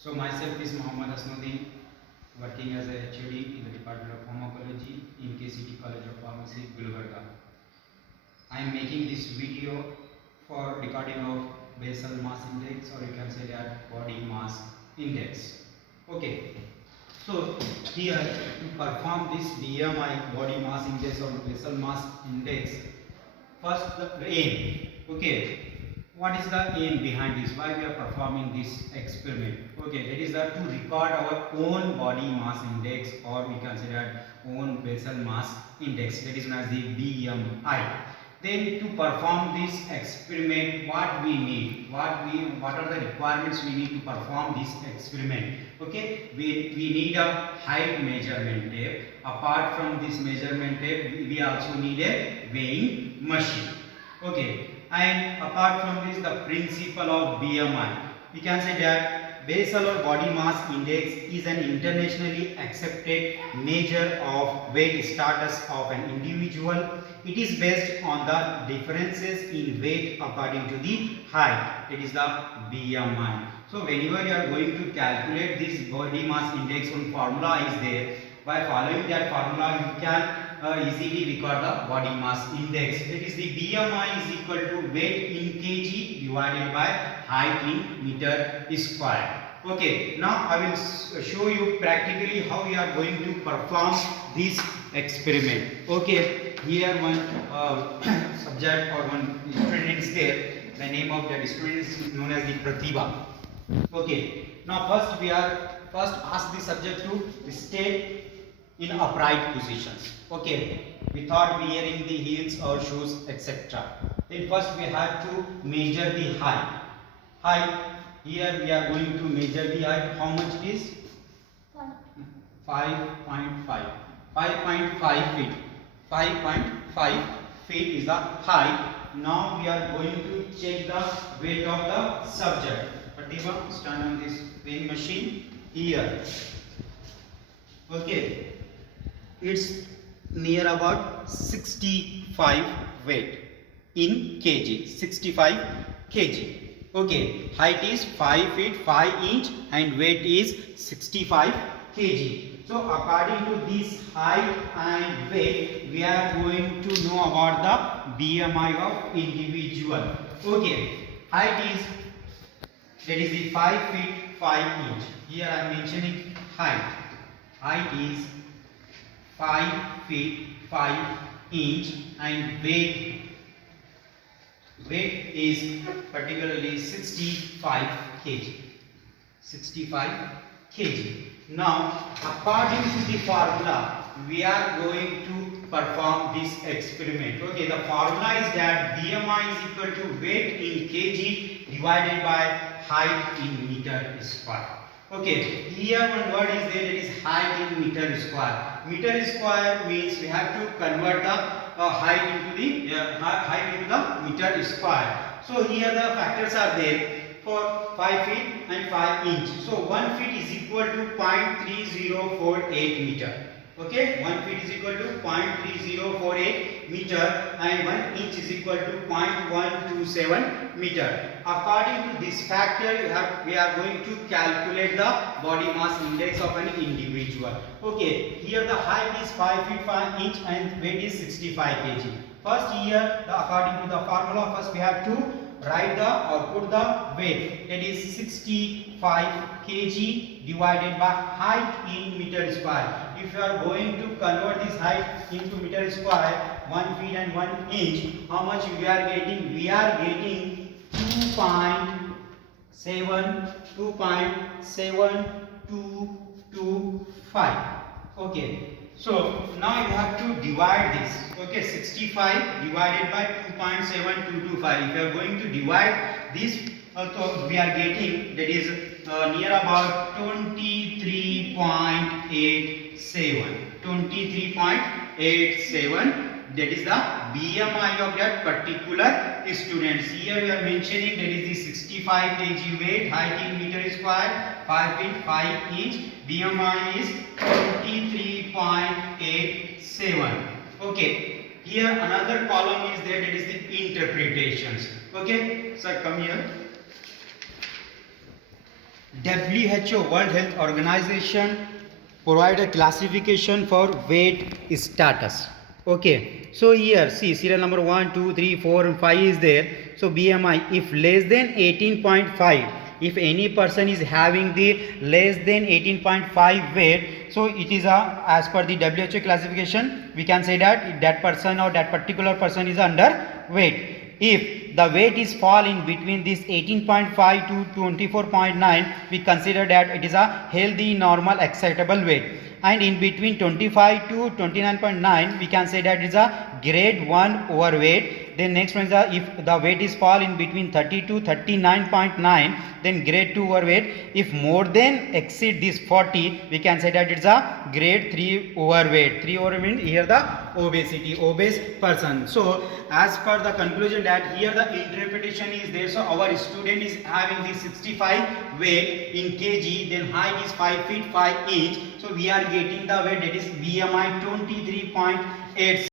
So myself is Mohammad Asnuddin, working as a HOD in the Department of Pharmacology in KCT College of Pharmacy, Gulbarga. I am making this video for recording of basal mass index, or you can say that body mass index. Okay. So here to perform this BMI, body mass index or basal mass index, first the aim. Okay, what is the aim behind this? Why we are performing this experiment? Okay, that is that to record our own body mass index, or we consider own basal mass index, that is known as the BMI. Then to perform this experiment, what we need, what are the requirements we need to perform this experiment? Okay, we need a height measurement tape. Apart from this measurement tape, we also need a weighing machine. Okay, and apart from this, the principle of BMI, we can say that basal or body mass index is an internationally accepted measure of weight status of an individual. It is based on the differences in weight according to the height. It is the BMI. So whenever you are going to calculate this body mass index, one formula is there. By following that formula, you can easily record the body mass index. That is the BMI is equal to weight in kg divided by height in meter square. Okay, now I will show you practically how we are going to perform this experiment. Okay, here one subject or one student is there. The name of that student is known as the Pratibha. Okay, now first ask the subject to stay in upright positions. Okay, without wearing the heels or shoes, etc. Then first we have to measure the height. Here we are going to measure the height. How much it is? 5.5. 5.5 feet. 5.5 feet is the height. Now we are going to check the weight of the subject. Pratibha, stand on this weighing machine here. Okay, it's near about 65 weight in kg. 65 kg. Okay, height is 5 feet 5 inch and weight is 65 kg. So according to this height and weight, we are going to know about the BMI of individual. Okay, height is, that is the 5 feet 5 inch. Here I am mentioning height. Height is 5 feet 5 inch and weight is particularly 65 kg. 65 kg. Now according to the formula, we are going to perform this experiment. Okay, the formula is that BMI is equal to weight in kg divided by height in meter square. Okay, here one word is there, that is height in meter square. Meter square means we have to convert the height into the meter square. So here the factors are there for 5 feet and 5 inch. So 1 feet is equal to 0.3048 meter. Okay, 1 feet is equal to 0.3048 meter and 1 inch is equal to 0.127 meter. According to this factor, we are going to calculate the body mass index of an individual. Okay, here the height is 5 feet 5 inch and weight is 65 kg. First here, according to the formula, first we have to write the or put the weight, that is 65 kg divided by height in meter square. If you are going to convert this height into meter square, 1 feet and 1 inch, how much we are getting? We are getting 2.7225. Okay, so now you have to divide this. Okay, 65 divided by 2.7225. If you are going to divide this, also we are getting, that is near about 23.87. 23.87. That is the BMI of that particular student. Here we are mentioning that is the 65 kg weight, height in meter square, 5 feet 5 inch. BMI is 23.87. Okay. Here another column is there, that is the interpretations. Okay. So come here. WHO, World Health Organization, provide a classification for weight status. Okay, so here see serial number 1, 2, 3, 4 and 5 is there. So BMI, if less than 18.5, if any person is having the less than 18.5 weight, so it is a, as per the WHO classification, we can say that that person or that particular person is underweight. If the weight is fall in between this 18.5 to 24.9, we consider that it is a healthy, normal, acceptable weight. And in between 25 to 29.9, we can say that it is a grade 1 overweight. Then next one is if the weight is fall in between 30 to 39.9, then grade 2 overweight. If more than exceed this 40, we can say that it's a grade 3 overweight. 3 overweight means here the obesity, obese person. So as per the conclusion that here the interpretation is there. So our student is having the 65 weight in kg, then height is 5 feet 5 inch. So we are getting the weight, that is BMI 23.8.